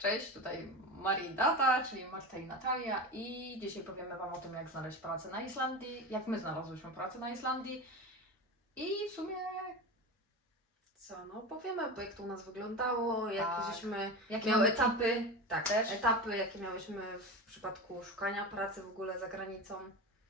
Cześć, tutaj Maria i Data, czyli Marta i Natalia i dzisiaj powiemy Wam o tym, jak znaleźć pracę na Islandii, jak my znalazłyśmy pracę na Islandii i w sumie Co, no powiemy, jak to u nas wyglądało, jak Tak. żeśmy jakie miały mamy etapy, tak, też. etapy, jakie miałyśmy w przypadku szukania pracy w ogóle za granicą.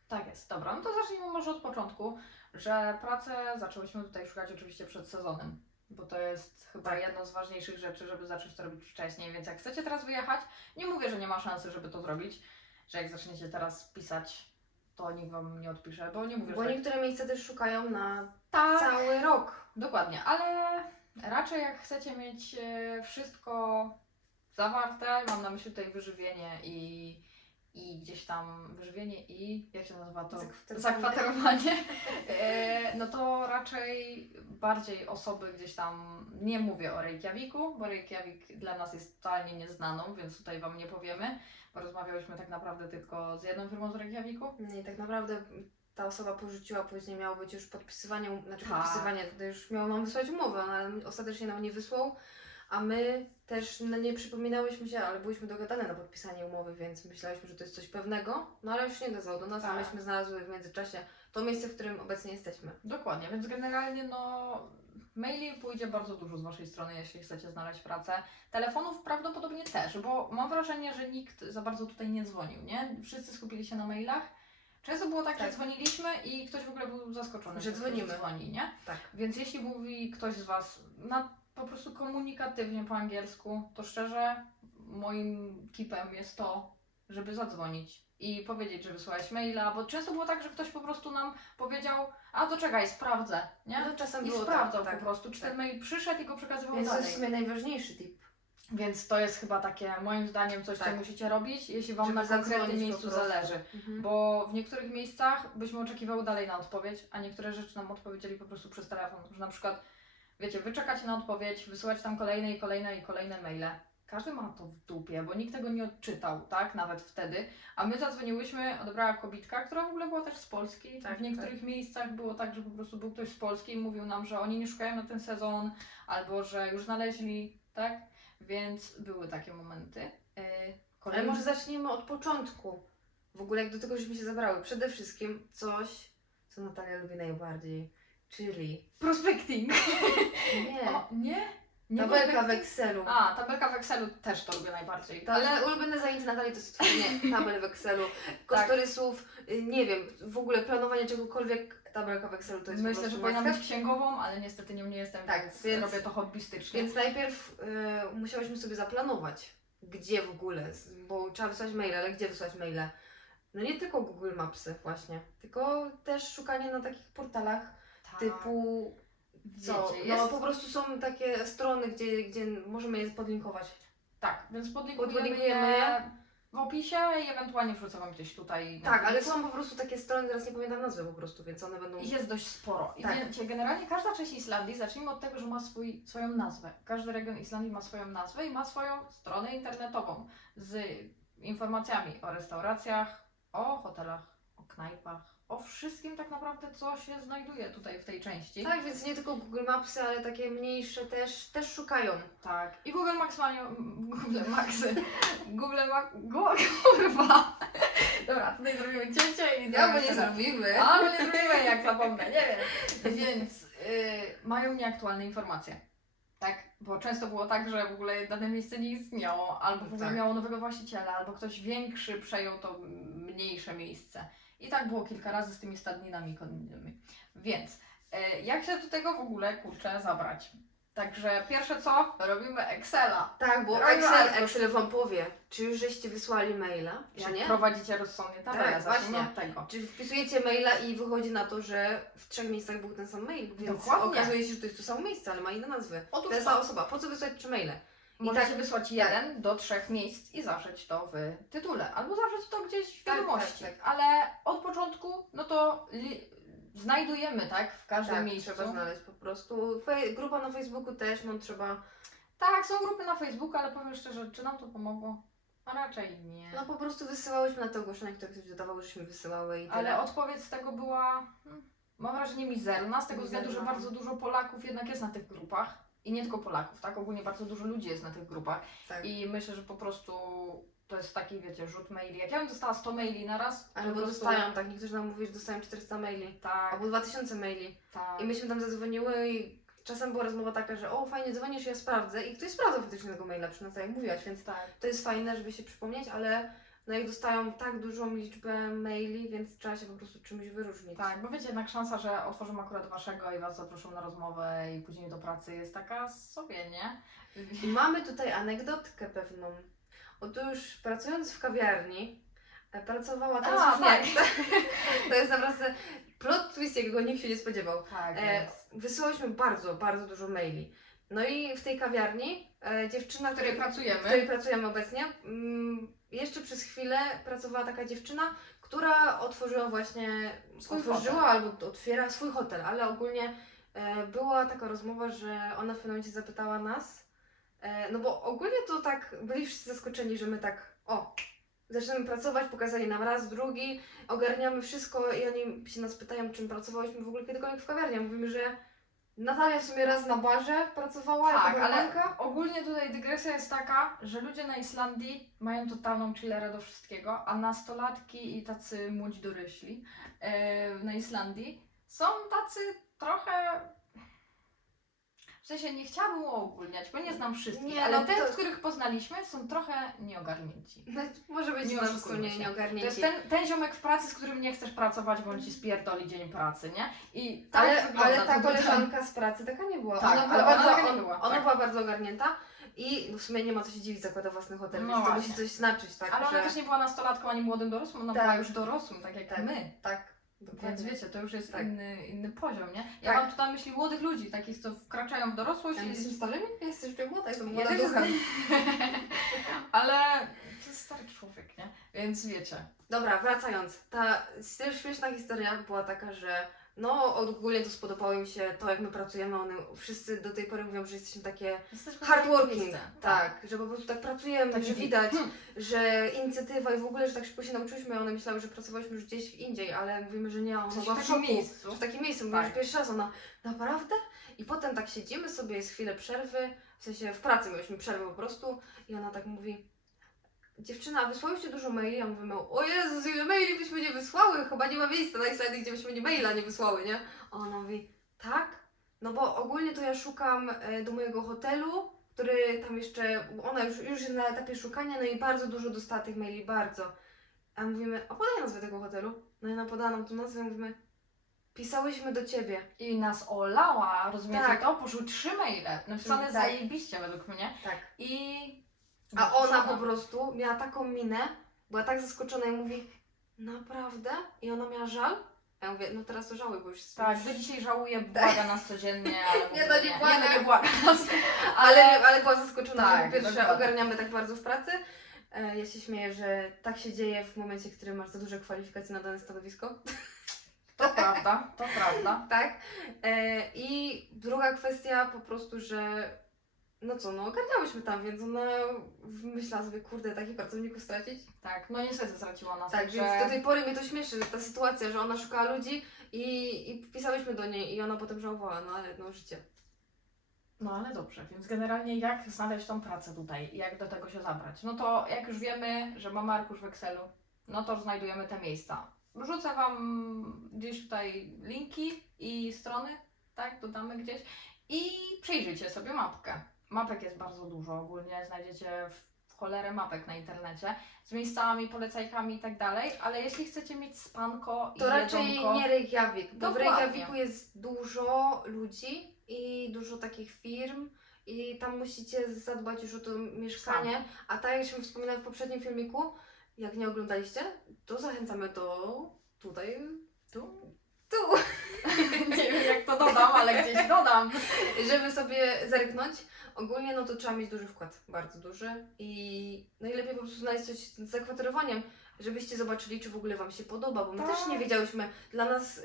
Tak jest, dobra, no to zacznijmy może od początku, że pracę zaczęłyśmy tutaj szukać oczywiście przed sezonem, bo to jest chyba jedno z ważniejszych rzeczy, żeby zacząć to robić wcześniej, więc jak chcecie teraz wyjechać, nie mówię, że nie ma szansy, żeby to zrobić, że jak zaczniecie teraz pisać, to nikt Wam nie odpisze, bo nie mówię, Bo że niektóre miejsca też szukają na tak, cały rok. dokładnie, ale raczej jak chcecie mieć wszystko zawarte, mam na myśli tutaj wyżywienie i gdzieś tam wyżywienie i jak się nazywa to? Zakwaterowanie. No to raczej bardziej osoby gdzieś tam, nie mówię o Reykjaviku, bo Reykjavik dla nas jest totalnie nieznaną, więc tutaj Wam nie powiemy, bo rozmawiałyśmy tak naprawdę tylko z jedną firmą z Reykjaviku. Nie, tak naprawdę ta osoba porzuciła, później miało być już podpisywanie, znaczy Tak. podpisywanie, tutaj już miał nam wysłać umowę, no, ale ostatecznie nam nie wysłał, a my też nie przypominałyśmy się, ale byliśmy dogadane na podpisanie umowy, więc myślałyśmy, że to jest coś pewnego, no ale już nie odezwał do nas, Tak. a myśmy znalazły w międzyczasie to miejsce, w którym obecnie jesteśmy. Dokładnie, więc generalnie no maili pójdzie bardzo dużo z Waszej strony, jeśli chcecie znaleźć pracę. Telefonów prawdopodobnie też, bo mam wrażenie, że nikt za bardzo tutaj nie dzwonił, nie? Wszyscy skupili się na mailach. Często było tak, że Tak. dzwoniliśmy i ktoś w ogóle był zaskoczony, Że ktoś dzwonimy. dzwoni, nie? Tak. Więc jeśli mówi ktoś z Was po prostu komunikatywnie po angielsku, to szczerze moim kipem jest to, żeby zadzwonić i powiedzieć, że wysłałeś maila, bo często było tak, że ktoś po prostu nam powiedział, a to czekaj, sprawdzę, nie? No czasem I było sprawdzał tak, po prostu, czy tak. ten mail przyszedł i go przekazywał Więc to dalej. jest w sumie najważniejszy tip. Więc to jest chyba takie, moim zdaniem, coś, co Tak. musicie robić, jeśli Wam Żeby na konkretnym zadzwonić po miejscu prostu. zależy. Mhm. Bo w niektórych miejscach byśmy oczekiwały dalej na odpowiedź, a niektóre rzeczy nam odpowiedzieli po prostu przez telefon. Że na przykład, wiecie, wy czekacie na odpowiedź, wysyłać tam kolejne i kolejne i kolejne maile. Każdy ma to w dupie, bo nikt tego nie odczytał, tak? Nawet wtedy. A my zadzwoniłyśmy, odebrała kobitka, która w ogóle była też z Polski. Tak, W niektórych miejscach było tak, że po prostu był ktoś z Polski i mówił nam, że oni nie szukają na ten sezon, albo że już znaleźli, tak? Więc były takie momenty. Ale może zacznijmy od początku. W ogóle jak do tego żeśmy się zabrały. Przede wszystkim coś, co Natalia lubi najbardziej, czyli... Prospecting. Nie, O, nie? Nie tabelka w prospecting? Excelu. A, tabelka w Excelu też to lubię najbardziej. Ale ulubione zajęcie Natalii to jest tworzenie tabel w Excelu, kosztorysów, nie wiem, w ogóle planowanie czegokolwiek, tabelka w Excelu to jest Myślę, po że prostu powinna must być księgową, ale niestety nią nie jestem, Tak, więc robię to hobbystycznie. Więc najpierw musiałyśmy sobie zaplanować, gdzie w ogóle, bo trzeba wysłać maile, ale gdzie wysłać maile? No nie tylko Google Mapsy właśnie, tylko też szukanie na takich portalach Tak. typu, co? Wiecie, No jest... po prostu są takie strony, gdzie możemy je podlinkować. Tak, więc podlinkujemy Podlinkujemy je je. w opisie i ewentualnie wrzucę Wam gdzieś tutaj. na Tak, ale filmiku. są po prostu takie strony, teraz nie pamiętam nazwy po prostu, więc one będą... Ich jest dość sporo. I Tak. wiecie, generalnie każda część Islandii, zacznijmy od tego, że ma swoją nazwę. Każdy region Islandii ma swoją nazwę i ma swoją stronę internetową z informacjami o restauracjach, o hotelach, o knajpach, o wszystkim tak naprawdę, co się znajduje tutaj w tej części. Tak, więc nie tylko Google Mapsy, ale takie mniejsze też szukają. Tak. I Google Maps mają... Google Maxy. Kurwa! Dobra, tutaj zrobimy cięcie i... zrobimy. Albo nie zrobimy, jak zapomnę, nie wiem. Więc mają nieaktualne informacje. Tak, bo często było tak, że w ogóle dane miejsce nie istniało, albo w ogóle Tak. miało nowego właściciela, albo ktoś większy przejął to mniejsze miejsce. I tak było kilka razy z tymi stadninami konnymi. Więc jak się do tego w ogóle, kurczę, zabrać? Także pierwsze co? Robimy Excela. Tak, bo Robimy arkusz. Excel Wam powie, czy już żeście wysłali maila, czy Jak nie? prowadzicie rozsądnie tabelę, Tak, zacznijmy właśnie. od tego. Czy wpisujecie maila i wychodzi na to, że w 3 miejscach był ten sam mail, więc Dokładnie. okazuje się, że to jest to samo miejsce, ale ma inne nazwy. Otóż To jest ta osoba. Po co wysłać 3 maile? Możecie tak- wysłać 1 do 3 miejsc i zawrzeć to w tytule, albo zawrzeć to gdzieś w Tak, wiadomości. tak, tak. Ale od początku, no to znajdujemy, tak, w każdym Tak, miejscu. trzeba znaleźć po prostu. Grupa na Facebooku też, no trzeba... Tak, są grupy na Facebooku, ale powiem szczerze, czy nam to pomogło? A raczej nie. No po prostu wysyłałyśmy na te ogłoszenia, które ktoś dodawał, żeśmy wysyłały i tyle. Ale odpowiedź z tego była, mam wrażenie, mizerna, z tego względu, że Mizerna. bardzo dużo Polaków jednak jest na tych grupach. i nie tylko Polaków, tak? Ogólnie bardzo dużo ludzi jest na tych grupach Tak. i myślę, że po prostu to jest taki, wiecie, rzut maili. Jak ja bym dostała 100 maili na raz, to Albo po prostu... dostają, tak, niektórzy nam mówią, że dostają 400 maili. Tak, Albo 2000 maili. tak. I myśmy tam zadzwoniły i czasem była rozmowa taka, że o fajnie dzwonisz, ja sprawdzę i ktoś sprawdza faktycznie tego maila, przynajmniej tak jak mówiłaś, więc Tak. to jest fajne, żeby się przypomnieć, ale no jak dostają tak dużą liczbę maili, więc trzeba się po prostu czymś wyróżnić. Tak, bo wiecie, jednak szansa, że otworzymy akurat waszego i was zaproszą na rozmowę i później do pracy jest taka sobie, nie? I mamy tutaj anegdotkę pewną. Otóż pracując w kawiarni, pracowała teraz A, już tak. nie. To jest naprawdę plot twist, jakiego nikt się nie spodziewał. Tak, Wysyłałyśmy bardzo, bardzo dużo maili. No i w tej kawiarni dziewczyna, w której w pracujemy. której pracujemy obecnie, jeszcze przez chwilę pracowała taka dziewczyna, która otworzyła właśnie, Swój albo otwiera swój hotel, ale ogólnie była taka rozmowa, że ona w pewnym momencie zapytała nas, no bo ogólnie to tak byli wszyscy zaskoczeni, że my tak, zaczynamy pracować, pokazali nam raz, drugi, ogarniamy wszystko i oni się nas pytają, czym pracowałyśmy w ogóle kiedykolwiek w kawiarni. A mówimy, że Natalia w sumie raz na barze pracowała Tak, jako ale barmanka. ogólnie tutaj dygresja jest taka, że ludzie na Islandii mają totalną chillerę do wszystkiego, a nastolatki i tacy młodzi dorośli na Islandii są tacy trochę... W sensie nie chciałabym uogólniać, bo nie znam wszystkich, Nie, ale no te, to- których poznaliśmy, są trochę nieogarnięci. No, może być Nie po prostu oszukujmy się. To nieogarnięci. jest ten ziomek w pracy, z którym nie chcesz pracować, bo on ci spierdoli dzień pracy, nie? I tak ale wygląda ta to koleżanka z pracy taka nie była. Tak, ona ale była ona bardzo, taka nie była, ona tak. była bardzo ogarnięta i no w sumie nie ma co się dziwić, zakłada własny hotel, No więc to właśnie. musi coś znaczyć, tak? Ale ona że... też nie była nastolatką ani młodym dorosłym, ona Tak. była już dorosłym, tak jak Tak. my. Tak, Więc dokładnie. wiecie, to już jest Tak. inny poziom, nie? Ja Tak. mam tutaj na myśli młodych ludzi, takich, co wkraczają w dorosłość Ja i... nie jestem starymi? Ja jestem jeszcze młoda, jestem Ja młoda też ducha. jestem. Ale to jest stary człowiek, nie? Więc wiecie. Dobra, wracając. Ta też śmieszna historia była taka, że no ogólnie to spodobało im się to, jak my pracujemy. One wszyscy do tej pory mówią, że jesteśmy takie Jesteśmy hardworking. zajebiste. Tak, że po prostu tak pracujemy, Tak że jest. widać, że inicjatywa i w ogóle, że tak szybko się nauczyłyśmy. One myślały, że pracowaliśmy już gdzieś indziej, ale mówimy, że nie, ona W sensie była w w takim szoku. miejscu. W takim miejscu, mówię, Tak. że pierwszy raz ona, naprawdę? I potem tak siedzimy sobie, jest chwilę przerwy, w sensie w pracy mieliśmy przerwę po prostu i ona tak mówi, dziewczyna, wysłałyście dużo maili? Ja mówimy, o Jezus, ile maili byśmy nie wysłały, chyba nie ma miejsca na Islandii, gdzie byśmy nie maila nie wysłały, nie? A ona mówi, tak? No bo ogólnie to ja szukam do mojego hotelu, który tam jeszcze, ona już jest na etapie szukania, no i bardzo dużo dostała tych maili, bardzo. A mówimy, a podaj nazwę tego hotelu. No i ona podała nam tą nazwę, mówimy, pisałyśmy do ciebie. I nas olała, rozumiecie Tak. to? Poszły 3 maile, napisane Tak. zajebiście według mnie. Tak. I... A ona po prostu miała taką minę, była tak zaskoczona i mówi, naprawdę? I ona miała żal? Ja mówię, no teraz to żałuj, bo już... Tak, do dzisiaj żałuje, błaga nas codziennie, ale w Nie, ogóle to nie błaga. Nie, no nie błaga nas. ale była zaskoczona, Tak, że po pierwsze dokładnie. ogarniamy tak bardzo w pracy. Ja się śmieję, że tak się dzieje w momencie, w którym masz za duże kwalifikacje na dane stanowisko. To prawda, to prawda. Tak. I druga kwestia po prostu, że no co, no ogarniałyśmy tam, więc ona myślała sobie, kurde, takich pracowników stracić. Tak, no niestety straciła nas, Tak, także... więc do tej pory mnie to śmieszy, ta sytuacja, że ona szukała ludzi i wpisałyśmy do niej i ona potem żałowała, no ale no życie. No ale dobrze, więc generalnie jak znaleźć tą pracę tutaj i jak do tego się zabrać? No to jak już wiemy, że mamy arkusz w Excelu, no to znajdujemy te miejsca. Wrzucę Wam gdzieś tutaj linki i strony, tak, dodamy gdzieś i przejrzyjcie sobie mapkę. Mapek jest bardzo dużo, ogólnie znajdziecie w cholerę mapek na internecie z miejscami, polecajkami i tak dalej, ale jeśli chcecie mieć spanko To i raczej jedzonko, nie Reykjavik, bo w Dokładnie. Reykjaviku jest dużo ludzi i dużo takich firm i tam musicie zadbać już o to mieszkanie, a tak jakśmy wspominali w poprzednim filmiku, jak nie oglądaliście, to zachęcamy do tutaj, tu, nie wiem jak to dodam, ale gdzieś dodam. żeby sobie zerknąć. Ogólnie no to trzeba mieć duży wkład, bardzo duży i najlepiej po prostu znaleźć coś z zakwaterowaniem, żebyście zobaczyli, czy w ogóle Wam się podoba, bo my Tak. też nie wiedziałyśmy, dla nas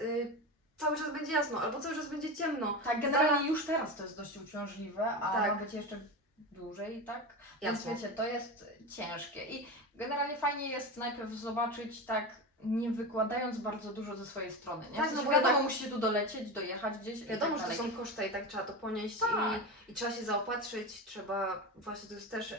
cały czas będzie jasno, albo cały czas będzie ciemno. Tak, generalnie już teraz to jest dość uciążliwe, a Tak. ma być jeszcze dłużej, tak? Jasne. Więc wiecie, to jest ciężkie i generalnie fajnie jest najpierw zobaczyć tak nie wykładając bardzo dużo ze swojej strony, nie? Tak, W sensie no bo wiadomo, jednak- musicie tu dolecieć, dojechać gdzieś Wiadomo, i tak że to dalej. są koszty i tak trzeba to ponieść Tak. i trzeba się zaopatrzyć, trzeba, właśnie to jest też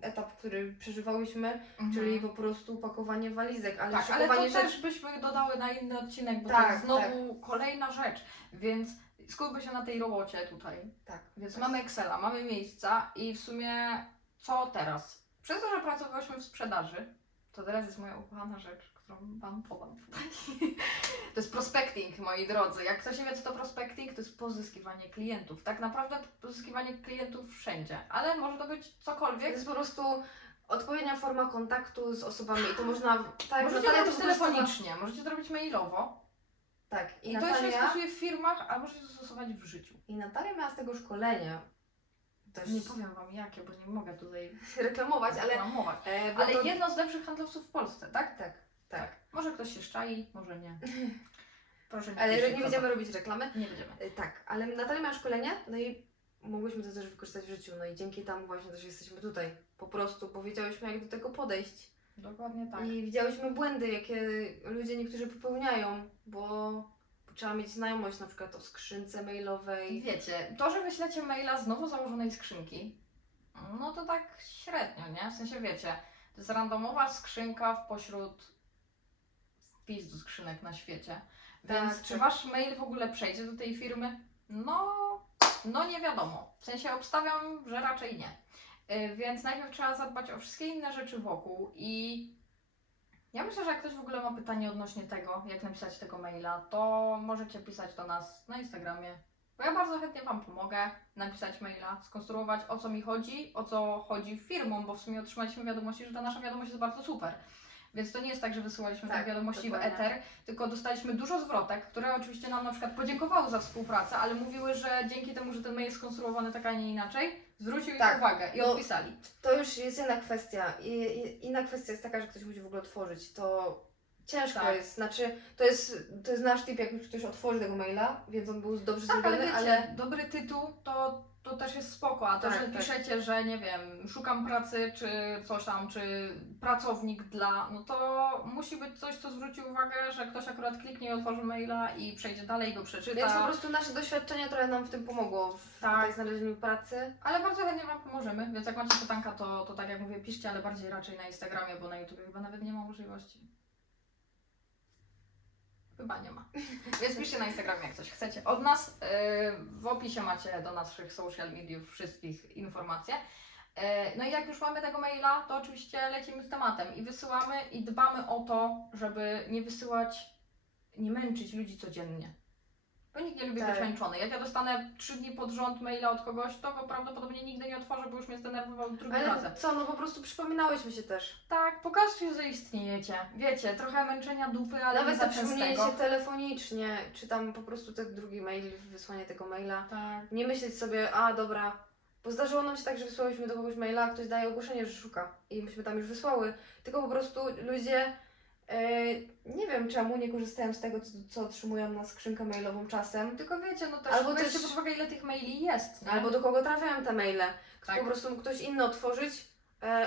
etap, który przeżywałyśmy, Mhm. czyli po prostu pakowanie walizek, ale Tak, ale szykowanie to rzeczy. też byśmy dodały na inny odcinek, bo to Tak, jest znowu kolejna rzecz, więc skupmy się na tej robocie tutaj. Tak, Więc właśnie. mamy Excela, mamy miejsca i w sumie co teraz? Przez to, że pracowałyśmy w sprzedaży, to teraz jest moja ukochana rzecz, którą Wam podam tutaj. To jest prospecting, moi drodzy. Jak ktoś nie wie, co to prospecting, to jest pozyskiwanie klientów. Tak naprawdę pozyskiwanie klientów wszędzie, ale może to być To cokolwiek. jest po prostu odpowiednia forma kontaktu z osobami i to można, tak, Możecie Natalia to robić po prostu- telefonicznie, możecie to robić mailowo. Tak, I to się stosuje w firmach, a możecie to stosować w życiu. i Natalia miała z tego szkolenie, dość Nie powiem Wam jakie, bo nie mogę tutaj reklamować, ale, reklamować. bo Ale to, jedno z lepszych handlowców w Polsce, tak? tak. Może ktoś się szczai, może nie. Proszę nie Ale piszcie, nie kto będziemy robić reklamy. to- Nie będziemy. Tak, ale Natalia miała szkolenie, no i mogłyśmy to też wykorzystać w życiu, no i dzięki temu właśnie też jesteśmy tutaj. Po prostu powiedziałyśmy, jak do tego podejść. Dokładnie tak. I widziałyśmy błędy, jakie ludzie niektórzy popełniają, bo trzeba mieć znajomość na przykład o skrzynce mailowej. Wiecie, to, że wyślecie maila z nowo założonej skrzynki, no to tak średnio, nie? W sensie wiecie, to jest randomowa skrzynka pośród wpis do skrzynek na świecie. Więc Tak, czy tak. Wasz mail w ogóle przejdzie do tej firmy? No nie wiadomo. W sensie obstawiam, że raczej nie. Więc najpierw trzeba zadbać o wszystkie inne rzeczy wokół i ja myślę, że jak ktoś w ogóle ma pytanie odnośnie tego, jak napisać tego maila, to możecie pisać do nas na Instagramie. Bo ja bardzo chętnie Wam pomogę napisać maila, skonstruować o co mi chodzi, o co chodzi firmom, bo w sumie otrzymaliśmy wiadomości, że ta nasza wiadomość jest bardzo super. Więc to nie jest tak, że wysyłaliśmy Tak, te wiadomości w dokładnie. eter, tylko dostaliśmy dużo zwrotek, które oczywiście nam na przykład podziękowały za współpracę, ale mówiły, że dzięki temu, że ten mail jest skonstruowany tak, a nie inaczej, zwrócił Tak, ich uwagę i no, odpisali. To już jest inna kwestia. Inna kwestia jest taka, że ktoś musi w ogóle otworzyć. To ciężko Tak. jest. Znaczy, to jest nasz tip, jak już ktoś otworzy tego maila, więc on był dobrze Tak, ale zrobiony, wiecie, dobry tytuł to też jest spoko, a to, Tak, że tak. piszecie, że nie wiem, szukam pracy, czy coś tam, czy pracownik dla, no to musi być coś, co zwróci uwagę, że ktoś akurat kliknie i otworzy maila i przejdzie dalej i go przeczyta. Więc po prostu nasze doświadczenie trochę nam w tym pomogło w Tak. tutaj znalezieniu pracy. Ale bardzo chętnie Wam pomożemy, więc jak macie pytanka, to tak jak mówię, piszcie, ale bardziej raczej na Instagramie, bo na YouTube chyba nawet nie ma możliwości. Chyba nie ma. Więc piszcie na Instagramie, jak coś chcecie od nas. W opisie macie do naszych social mediów wszystkich informacje. No i jak już mamy tego maila, to oczywiście lecimy z tematem i wysyłamy i dbamy o to, żeby nie wysyłać, nie męczyć ludzi codziennie. Bo nikt nie lubi Tak. być męczony. Jak ja dostanę 3 dni pod rząd maila od kogoś, to go prawdopodobnie nigdy nie otworzę, bo już mnie zdenerwował drugim razem. Ale co, no po prostu przypominałyśmy się też. Tak, pokażcie, że istniejecie. Wiecie, trochę męczenia dupy, ale Nawet nie to za przypomnienie częstego. się telefonicznie, czy tam po prostu ten drugi mail, wysłanie tego maila. Tak. Nie myśleć sobie, a dobra, bo zdarzyło nam się tak, że wysłałyśmy do kogoś maila, a ktoś daje ogłoszenie, że szuka i myśmy tam już wysłały, tylko po prostu ludzie nie wiem czemu nie korzystają z tego, co otrzymują na skrzynkę mailową czasem, Tylko wiecie, no też Albo weźcie też- pod uwagę, ile tych maili jest, nie? albo do kogo trafiają te maile. Tak. Po prostu mógł ktoś inny otworzyć,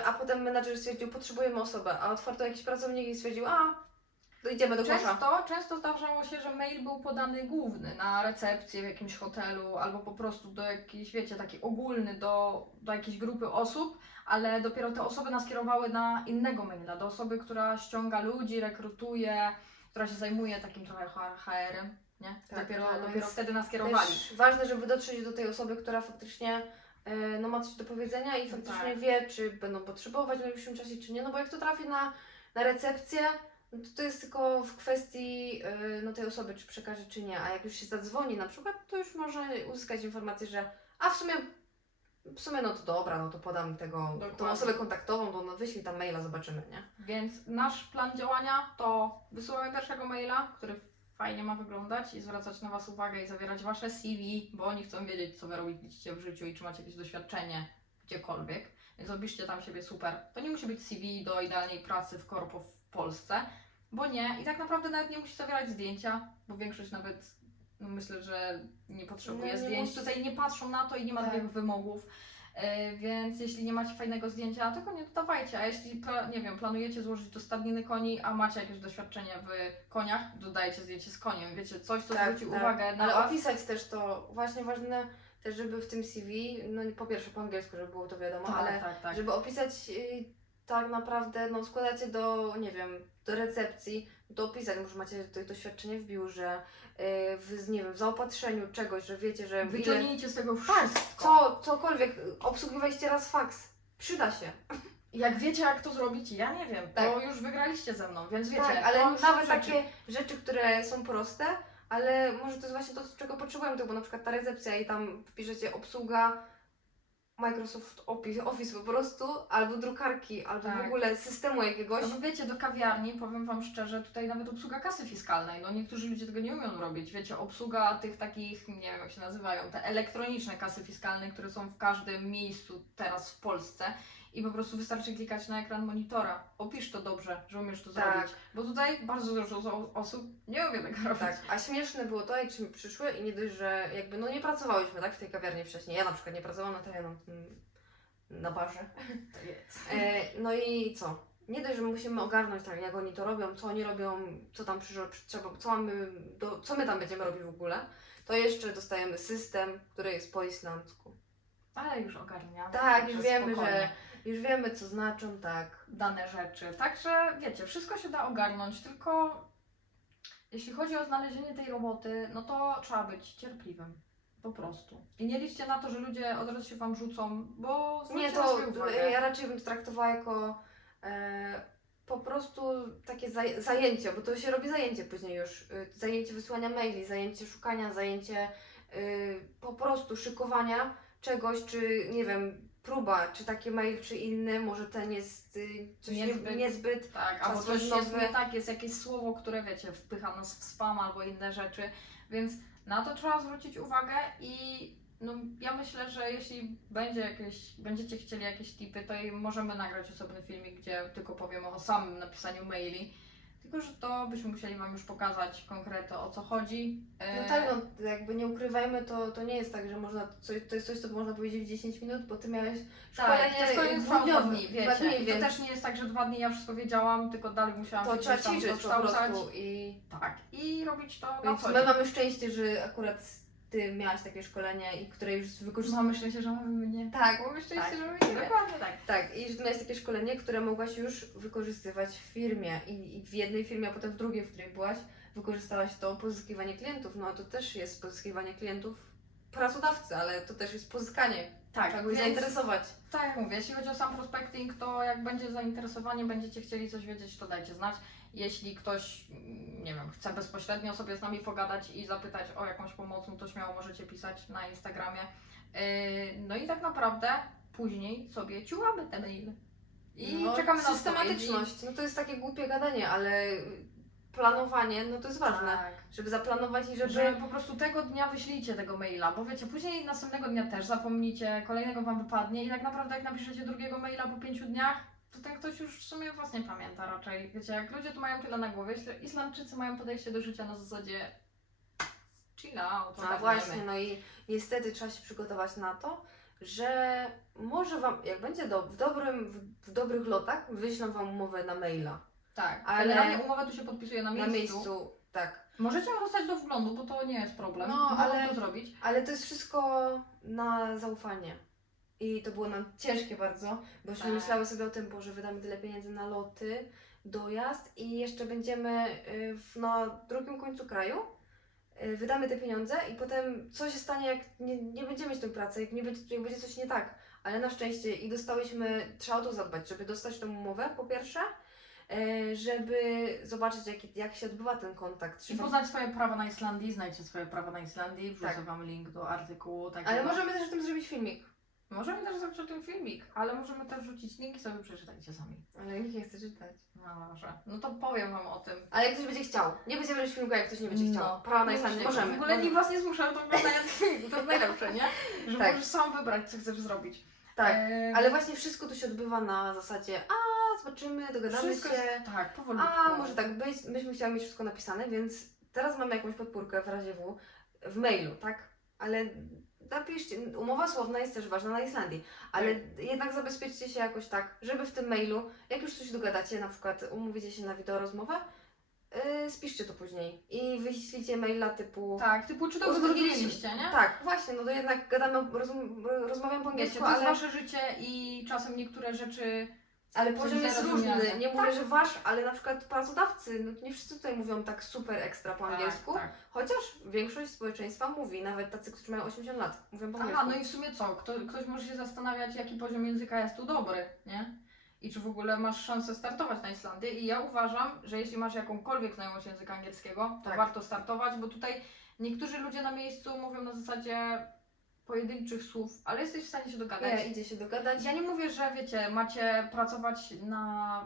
a potem menadżer stwierdził, potrzebujemy osobę, a otwarto jakiś pracownik i stwierdził, dojdziemy do kosza. Często zdarzało się, że mail był podany główny na recepcję w jakimś hotelu albo po prostu do jakiejś, wiecie, taki ogólny do jakiejś grupy osób, ale dopiero te osoby nas kierowały na innego maila, do osoby, która ściąga ludzi, rekrutuje, która się zajmuje takim trochę HR-em, nie? Tak, dopiero no dopiero więc wtedy nas kierowali. Też ważne, żeby dotrzeć do tej osoby, która faktycznie ma coś do powiedzenia i faktycznie Tak. wie, czy będą potrzebować w najbliższym czasie, czy nie. No bo jak to trafi na recepcję, no to jest tylko w kwestii tej osoby, czy przekaże, czy nie. A jak już się zadzwoni na przykład, to już może uzyskać informację, że w sumie no to dobra, no to podam tą Dokładnie. osobę kontaktową, to no wyślij tam maila, zobaczymy, nie? Więc nasz plan działania to wysyłamy pierwszego maila, który fajnie ma wyglądać i zwracać na Was uwagę i zawierać Wasze CV, bo oni chcą wiedzieć, co Wy robicie w życiu i czy macie jakieś doświadczenie gdziekolwiek. Więc opiszcie tam siebie super. To nie musi być CV do idealnej pracy w korpo w Polsce, bo nie. I tak naprawdę nawet nie musi zawierać zdjęcia, bo większość nawet myślę, że nie potrzebuje No nie zdjęć. musi. Tutaj nie patrzą na to i nie ma Tak. takich wymogów. Więc jeśli nie macie fajnego zdjęcia, tego nie dodawajcie, a jeśli, nie wiem, planujecie złożyć do stadniny koni, a macie jakieś doświadczenie w koniach, dodajcie zdjęcie z koniem, wiecie, coś, co zwróci uwagę na ale was. opisać też to właśnie ważne, też żeby w tym CV, no po pierwsze po angielsku, żeby było to wiadomo, ale tak. żeby opisać tak naprawdę, no składacie do, nie wiem, do recepcji, to opisać, może macie to doświadczenie w biurze, nie wiem, w zaopatrzeniu czegoś, że wiecie, że Wyciągnijcie z tego tak, wszystko. cokolwiek, obsługiwaliście raz faks, przyda się. Jak wiecie, jak to zrobicie, ja nie wiem, to Tak. już wygraliście ze mną, więc wiecie, Tak, to ale już nawet są rzeczy. takie rzeczy, które są proste, ale może to jest właśnie to, czego potrzebujemy, to bo na przykład ta recepcja i tam wpiszecie obsługa Microsoft Office po prostu, albo drukarki, albo Tak. w ogóle systemu jakiegoś. No bo wiecie, do kawiarni, powiem Wam szczerze, tutaj nawet obsługa kasy fiskalnej, no niektórzy ludzie tego nie umieją robić, wiecie, obsługa tych takich, nie wiem jak się nazywają, te elektroniczne kasy fiskalne, które są w każdym miejscu teraz w Polsce i po prostu wystarczy klikać na ekran monitora, opisz to dobrze, że umiesz to Tak. zrobić, bo tutaj bardzo dużo osób nie umie tego robić. Tak, a śmieszne było to, jakśmy przyszły i nie dość, że jakby no nie pracowałyśmy tak w tej kawiarni wcześniej. Ja na przykład nie pracowałam na terenu, na barze. To jest. No i co? Nie dość, że musimy ogarnąć tak, jak oni to robią, co oni robią, co tam trzeba, co my tam będziemy robić w ogóle, to jeszcze dostajemy system, który jest po islandzku. Ale już ogarniamy. Tak, także już wiemy, spokojnie. już wiemy, co znaczą, tak. Dane rzeczy. Także wiecie, wszystko się da ogarnąć, tylko jeśli chodzi o znalezienie tej roboty, no to trzeba być cierpliwym. Po prostu. I nie liczcie na to, że ludzie od razu się Wam rzucą, bo Nie, zwróćcie na to sobie uwagę. ja raczej bym to traktowała jako po prostu takie zajęcie, bo to się robi zajęcie później już. Zajęcie wysłania maili, zajęcie szukania, zajęcie po prostu szykowania czegoś, czy nie wiem, próba, czy taki mail, czy inny, może ten jest coś niezbyt. Tak, czas albo coś jest rozmowy. nie tak, jest jakieś słowo, które wiecie, wpycha nas w spam albo inne rzeczy, więc na to trzeba zwrócić uwagę i no, ja myślę, że jeśli będziecie chcieli jakieś tipy, to i możemy nagrać osobny filmik, gdzie tylko powiemy o samym napisaniu maili, tylko że to byśmy musieli Wam już pokazać konkretnie o co chodzi. No tak, no jakby nie ukrywajmy, to nie jest tak, że można, to jest coś, co można powiedzieć w 10 minut, bo Ty miałeś szkolenie to szkolenie trwało 2 dwudniowe, dni, 2 wiecie. dni, I to też nie jest tak, że 2 dni ja wszystko wiedziałam, tylko dalej musiałam to się trzeba gdzieś tam ćwiczyć po dokształcać. prostu i Tak, i robić to na więc co my dzień. mamy szczęście, że akurat Ty miałaś takie szkolenie i które już wykorzystałam. Mamy szczęście, że mamy mnie. Tak, Mamy szczęście, tak. że mamy mnie. Dokładnie tak. Tak, i że Ty miałaś takie szkolenie, które mogłaś już wykorzystywać w firmie i w jednej firmie, a potem w drugiej, w której byłaś, wykorzystałaś to pozyskiwanie klientów. No to też jest pozyskiwanie klientów pracodawcy, ale to też jest pozyskanie. Tak, Trzeba kogoś więc- zainteresować. Tak jak mówię, jeśli chodzi o sam prospecting, to jak będzie zainteresowanie, będziecie chcieli coś wiedzieć, to dajcie znać. Jeśli ktoś, nie wiem, chce bezpośrednio sobie z nami pogadać i zapytać o jakąś pomoc, no to śmiało możecie pisać na Instagramie. No i tak naprawdę później sobie ciuchamy te maile. I No, czekamy na systematyczność. No to jest takie głupie gadanie, ale planowanie, no to jest ważne. Tak. Żeby zaplanować i żeby... Że po prostu tego dnia wyślijcie tego maila, bo wiecie, później następnego dnia też zapomnicie, kolejnego Wam wypadnie i tak naprawdę jak napiszecie drugiego maila po 5 dniach, to ten ktoś już w sumie Was nie pamięta raczej. Wiecie, jak ludzie tu mają tyle na głowie, Islandczycy mają podejście do życia na zasadzie chill out, A ogarniemy. właśnie, no i niestety trzeba się przygotować na to, że może Wam, jak będzie w dobrych lotach, wyślą Wam umowę na maila. Tak, ale- ale generalnie umowę tu się podpisuje na miejscu. Na miejscu, tak. Możecie ją dostać do wglądu, bo to nie jest problem. No, Mogą ale- to zrobić. Ale to jest wszystko na zaufanie. I to było nam ciężkie bardzo, bośmy Tak. myślały sobie o tym, że wydamy tyle pieniędzy na loty, dojazd i jeszcze będziemy na drugim końcu kraju. Wydamy te pieniądze i potem co się stanie, jak nie będziemy mieć tej pracy, jak będzie coś nie tak. Ale na szczęście i trzeba o to zadbać, żeby dostać tą umowę po pierwsze, żeby zobaczyć jak się odbywa ten kontakt. I poznać swoje prawa na Islandii, znajdźcie swoje prawa na Islandii, wrzucę Tak. Wam link do artykułu. Ale możemy też o tym zrobić filmik. Możemy też zrobić o tym filmik, ale możemy też wrzucić link i sobie przeczytajcie sami. Ale nikt nie chce czytać. No może. No to powiem Wam o tym. Ale jak ktoś będzie chciał. Nie będziemy robić filmiku, jak ktoś nie będzie chciał. Prawa na Islandię możemy. W ogóle nikt Was nie zmusza do oglądania filmiku, to jest najlepsze, nie? Że Tak. możesz sam wybrać, co chcesz zrobić. Tak, ale właśnie wszystko tu się odbywa na zasadzie zobaczymy, dogadamy wszystko się, jest, tak, powolutku. może tak być. Myśmy chciały mieć wszystko napisane, więc teraz mamy jakąś podpórkę w razie w mailu, tak? Ale napiszcie, umowa słowna jest też ważna na Islandii, ale jednak zabezpieczcie się jakoś tak, żeby w tym mailu, jak już coś dogadacie, na przykład umówicie się na wideorozmowę, spiszcie to później i wyślijcie maila typu... Tak, typu czy to Uzgodniliśmy. uzgodniliście, nie? Tak, właśnie, no to jednak gadamy, rozmawiamy po Wiecie, angielsku, to jest ale... wasze życie i czasem niektóre rzeczy... Ale są poziom źle jest rozumiane. różny. Nie mówię, że wasz, ale na przykład pracodawcy, no to nie wszyscy tutaj mówią tak super ekstra po angielsku, Tak. chociaż większość społeczeństwa mówi, nawet tacy, którzy mają 80 lat, mówią po angielsku. Aha, no i w sumie co? Ktoś może się zastanawiać, jaki poziom języka jest tu dobry, nie? I czy w ogóle masz szansę startować na Islandii. I ja uważam, że jeśli masz jakąkolwiek znajomość języka angielskiego, to Tak. warto startować, bo tutaj niektórzy ludzie na miejscu mówią na zasadzie pojedynczych słów, ale jesteś w stanie się dogadać. Nie, idzie się dogadać. Ja nie mówię, że wiecie, macie pracować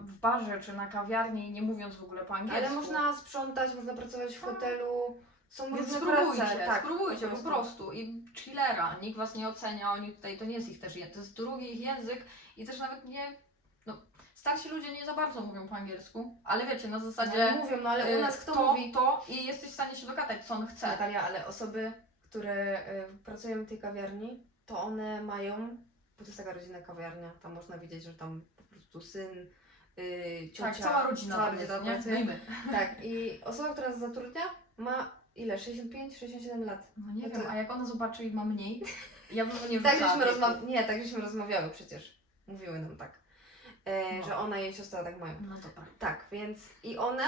w barze czy na kawiarni, nie mówiąc w ogóle po angielsku. Ale można sprzątać, można pracować w hotelu, są Więc różne spróbujcie, prace. Tak, spróbujcie po prostu. I chillera, nikt was nie ocenia, oni tutaj, to nie jest ich też język, to jest drugi ich język i też nawet nie, no, starsi ludzie nie za bardzo mówią po angielsku, ale wiecie, na zasadzie mówią, no ale u nas kto to, mówi? to i jesteś w stanie się dogadać, co on chce. Natalia, ale osoby, które pracują w tej kawiarni, to one mają, bo to jest taka rodzinna kawiarnia, tam można widzieć, że tam po prostu syn, ciocia, Tak, cała rodzina tam jest, nie? pracuje. No i my. Tak, i osoba, która nas zatrudnia, ma ile? 65-67 lat. No nie No to- wiem, a jak ona zobaczy i ma mniej, ja bym nie Tak wrzucała żeśmy, wieku. tak żeśmy rozmawiały przecież. Mówiły nam tak. No. Że ona i jej siostra tak mają. No dobra. Tak, więc i one,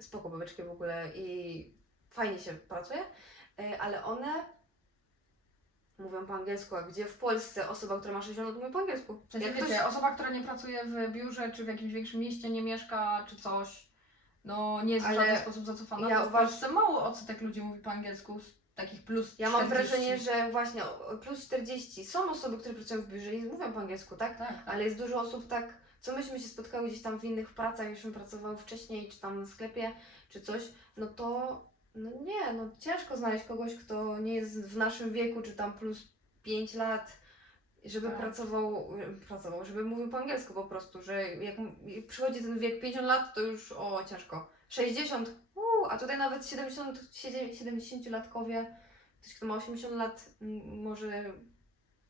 spoko babeczki w ogóle i fajnie się pracuje, ale one mówią po angielsku, a gdzie w Polsce osoba, która ma 60 lat mówi po angielsku. W sensie, Jak wiecie, ktoś- osoba, która nie pracuje w biurze, czy w jakimś większym mieście nie mieszka, czy coś, no nie jest w Ale żaden sposób zacofana. ja to w Polsce mało odsetek ludzi mówi po angielsku, z takich plus Ja mam 40. wrażenie, że właśnie plus 40 są osoby, które pracują w biurze i mówią po angielsku, tak? Tak, tak. Ale jest dużo osób tak, co myśmy się spotkały gdzieś tam w innych pracach, jużśmy pracowały wcześniej, czy tam w sklepie, czy coś, no to no nie, no ciężko znaleźć kogoś, kto nie jest w naszym wieku, czy tam plus 5 lat, żeby Tak. pracował, żeby mówił po angielsku po prostu, że jak przychodzi ten wiek 50 lat, to już ciężko. 60, a tutaj nawet 70-latkowie, ktoś kto ma 80 lat, może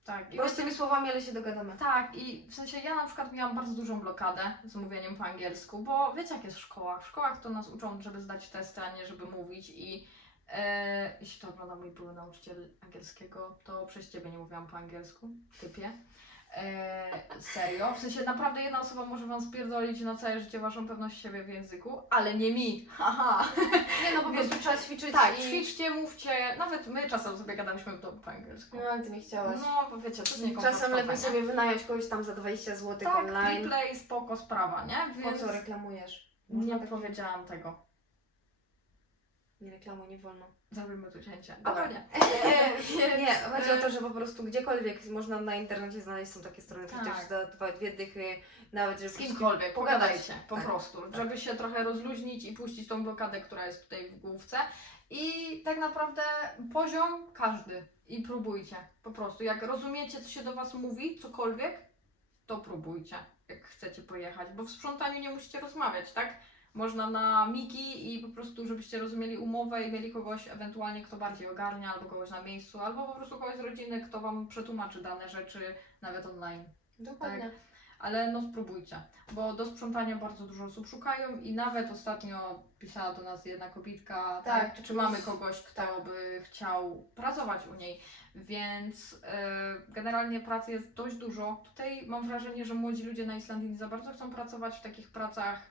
Tak. I prostymi słowami, ale się dogadamy. tak, i w sensie ja na przykład miałam bardzo dużą blokadę z mówieniem po angielsku, bo wiecie jak jest w szkołach. W szkołach to nas uczą, żeby zdać testy, a nie żeby mówić i jeśli to ogląda mój były nauczyciel angielskiego, to przez Ciebie nie mówiłam po angielsku, typie. Serio, w sensie naprawdę jedna osoba może Wam spierdolić na całe życie Waszą pewność siebie w języku, ale nie mi, haha. Nie no, po prostu trzeba ćwiczyć Tak, i... ćwiczcie, mówcie, nawet my czasem sobie gadaliśmy w domu po angielsku. No, ale Ty nie chciałaś. No, bo wiecie, to jest Czasem niekomfortowe, lepiej nie? sobie wynająć kogoś tam za 20 zł Tak, online. replay, spoko sprawa, nie? Po Więc co reklamujesz? nie tak- powiedziałam tego. Nie reklamuj, nie wolno. Zrobimy tu cięcie. Dobra. Dobra, nie. Nie, chodzi o to, że po prostu gdziekolwiek można na internecie znaleźć, są takie strony, Tak. przecież za dwie dychy, nawet żeby Z kimkolwiek, pogadać. pogadajcie, po Tak. prostu, Tak. żeby się trochę rozluźnić i puścić tą blokadę, która jest tutaj w główce. I tak naprawdę poziom każdy. I próbujcie, po prostu. Jak rozumiecie, co się do Was mówi, cokolwiek, to próbujcie, jak chcecie pojechać. Bo w sprzątaniu nie musicie rozmawiać, tak? Można na migi i po prostu, żebyście rozumieli umowę i mieli kogoś ewentualnie, kto bardziej ogarnia, albo kogoś na miejscu, albo po prostu kogoś z rodziny, kto Wam przetłumaczy dane rzeczy, nawet online. Dokładnie. Ale no spróbujcie, bo do sprzątania bardzo dużo osób szukają i nawet ostatnio pisała do nas jedna kobitka, Tak, czy mamy kogoś, kto by chciał pracować u niej, więc generalnie pracy jest dość dużo. Tutaj mam wrażenie, że młodzi ludzie na Islandii nie za bardzo chcą pracować w takich pracach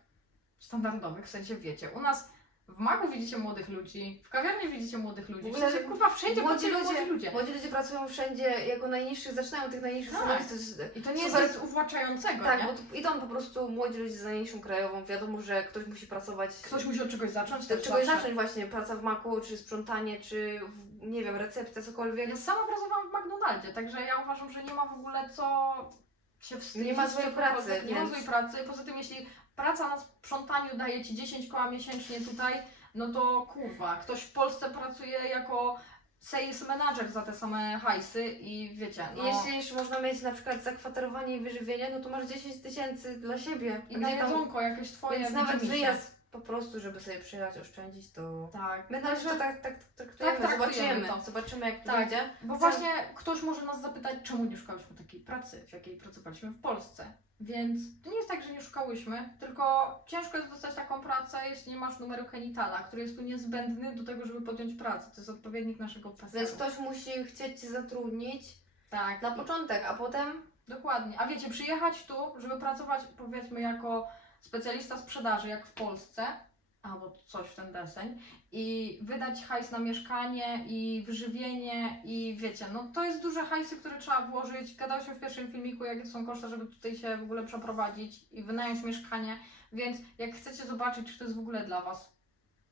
standardowych, w sensie wiecie, u nas w Magu widzicie młodych ludzi, w kawiarni widzicie młodych ludzi, w ogóle sensie kurwa wszędzie pracują młodzi ludzie. Młodzi ludzie pracują wszędzie jako najniższych, zaczynają od tych najniższych Tak. stanowisk. To jest I to nie jest super- nic uwłaczającego, Tak, nie? bo idą po prostu młodzi ludzie za najniższą krajową, wiadomo, że ktoś musi pracować. Ktoś musi od czegoś zacząć, od też czegoś zawsze. zacząć właśnie, praca w maku, czy sprzątanie, czy nie wiem, receptę, cokolwiek. Ja sama pracowałam w McDonaldzie, także ja uważam, że nie ma w ogóle co się wstydzić. Nie ma złej czy pracy, cokolwiek. Nie ma więc- złej pracy. Poza tym, jeśli praca na sprzątaniu daje Ci 10 koła miesięcznie tutaj, no to kurwa, ktoś w Polsce pracuje jako sales manager za te same hajsy i wiecie, no... I jeśli jeszcze można mieć na przykład zakwaterowanie i wyżywienie, no to masz 10 000 dla siebie. I na jedzonko jakieś Twoje... Więc nawet widzimy się. wyjazd po prostu, żeby sobie przyjechać, oszczędzić, to... Tak. My na razie to tak traktujemy, Tak traktujemy zobaczymy, zobaczymy jak to Tak. będzie. Bo właśnie ktoś może nas zapytać, czemu nie szukałyśmy takiej pracy, w jakiej pracowaliśmy w Polsce. Więc to nie jest tak, że nie szukałyśmy, tylko ciężko jest dostać taką pracę, jeśli nie masz numeru Kenitala, który jest tu niezbędny do tego, żeby podjąć pracę. To jest odpowiednik naszego PESEL. Więc ktoś musi chcieć Cię zatrudnić Tak, na początek, a potem... dokładnie. A wiecie, przyjechać tu, żeby pracować powiedzmy jako specjalista sprzedaży, jak w Polsce, albo coś w ten deseń, i wydać hajs na mieszkanie i wyżywienie i wiecie, no to jest duże hajsy, które trzeba włożyć. Gadałyśmy w pierwszym filmiku, jakie to są koszty, żeby tutaj się w ogóle przeprowadzić i wynająć mieszkanie, więc jak chcecie zobaczyć, czy to jest w ogóle dla Was,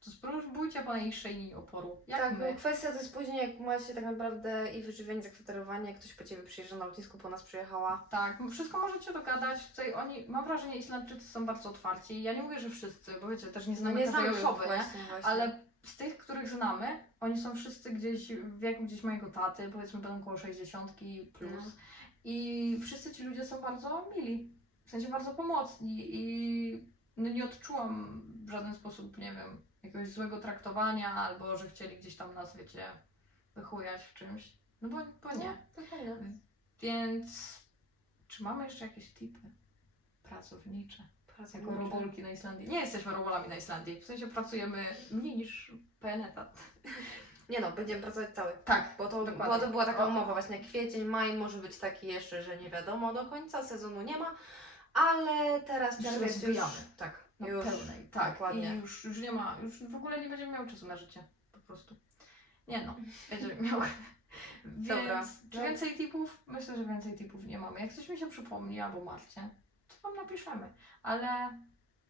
to spróbujcie po najniższej linii oporu, jak Tak, my. bo kwestia to jest później, jak macie tak naprawdę i wyżywienie, zakwaterowanie, jak ktoś po Ciebie przyjeżdża na lotnisku, po nas przyjechała. Tak, wszystko możecie dogadać. Tutaj oni, mam wrażenie, Islandczycy są bardzo otwarci. Ja nie mówię, że wszyscy, bo wiecie, też nie znamy każdej osoby, nie? właśnie. Ale z tych, których znamy, oni są wszyscy gdzieś w wieku gdzieś mojego taty, powiedzmy będą około 60 plus. No. I wszyscy ci ludzie są bardzo mili, w sensie bardzo pomocni i no nie odczułam w żaden sposób, nie wiem, jakiegoś złego traktowania albo że chcieli gdzieś tam nas, wiecie, wychujać w czymś. No bo nie. To fajne. Więc czy mamy jeszcze jakieś tipy pracownicze? Jako robolki na Islandii. Nie jesteśmy robolami na Islandii, w sensie pracujemy mniej niż pełen etat. Nie no, będziemy pracować cały. Tak, Bo to, dokładnie. była taka umowa właśnie, kwiecień, maj może być taki jeszcze, że nie wiadomo do końca, sezonu nie ma, ale teraz Już czerwiec rozbijamy. tak, Na już pełnej, tak. dokładnie. I już nie ma, już w ogóle nie będziemy miały czasu na życie, po prostu. Nie no, będziemy miały. Dobra. Więc, czy więcej tipów? Myślę, że więcej tipów nie mamy. Jak coś mi się przypomni, albo Marcie, to Wam napiszemy. Ale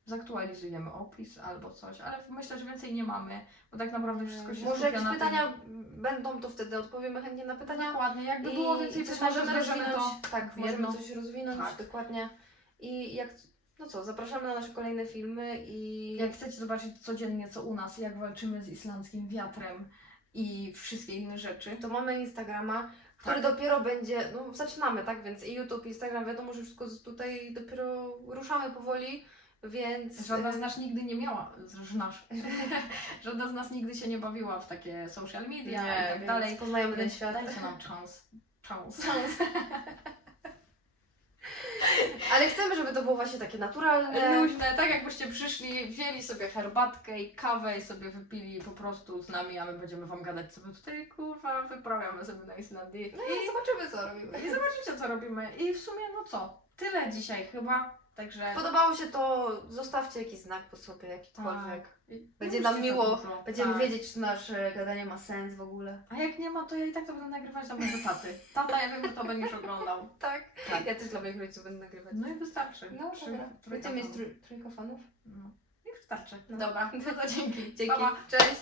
zaktualizujemy opis albo coś, ale myślę, że więcej nie mamy, bo tak naprawdę wszystko się Może skupia jakieś na pytania będą, to wtedy odpowiemy chętnie na tym. pytania. Dokładnie, jakby I było więcej coś pytań, to możemy zbierzemy rozwinąć. to Tak, w możemy jedno. coś rozwinąć, Tak. dokładnie. I jak, no co, zapraszamy na nasze kolejne filmy i... Jak chcecie zobaczyć codziennie, co u nas, jak walczymy z islandzkim wiatrem i wszystkie inne rzeczy, To mamy Instagrama, który Tak. dopiero będzie, no zaczynamy, tak, więc i YouTube, Instagram, wiadomo, że wszystko tutaj dopiero ruszamy powoli, więc... żadna z nas nigdy nie miała, żadna z nas nigdy się nie bawiła w takie social media i tak więc dalej. poznajemy ten Więc świat. dajcie nam czas. Ale chcemy, żeby to było właśnie takie naturalne. Luźne, tak jakbyście przyszli, wzięli sobie herbatkę i kawę i sobie wypili po prostu z nami, a my będziemy Wam gadać, co my tutaj kurwa wyprawiamy sobie na Islandii. No i zobaczymy, co robimy. I zobaczycie, co robimy. I w sumie, no co, tyle dzisiaj chyba, także... Podobało się to, zostawcie jakiś znak po sobie, jakikolwiek. I Będzie nie nam musicie za miło, dużo. będziemy Tak. wiedzieć, czy nasze gadanie ma sens w ogóle. A jak nie ma, to ja i tak to będę nagrywać dla mojego taty. Tata, ja wiem, że to będziesz oglądał. Tak. Tak. Ja też dla moich rodziców będę nagrywać. No i wystarczy. No Trzy- dobra. trójka Będziemy mieć fanów. trójkę fanów. No. I wystarczy. No. Dobra, no to dzięki. Dzięki. Pa, pa. Cześć.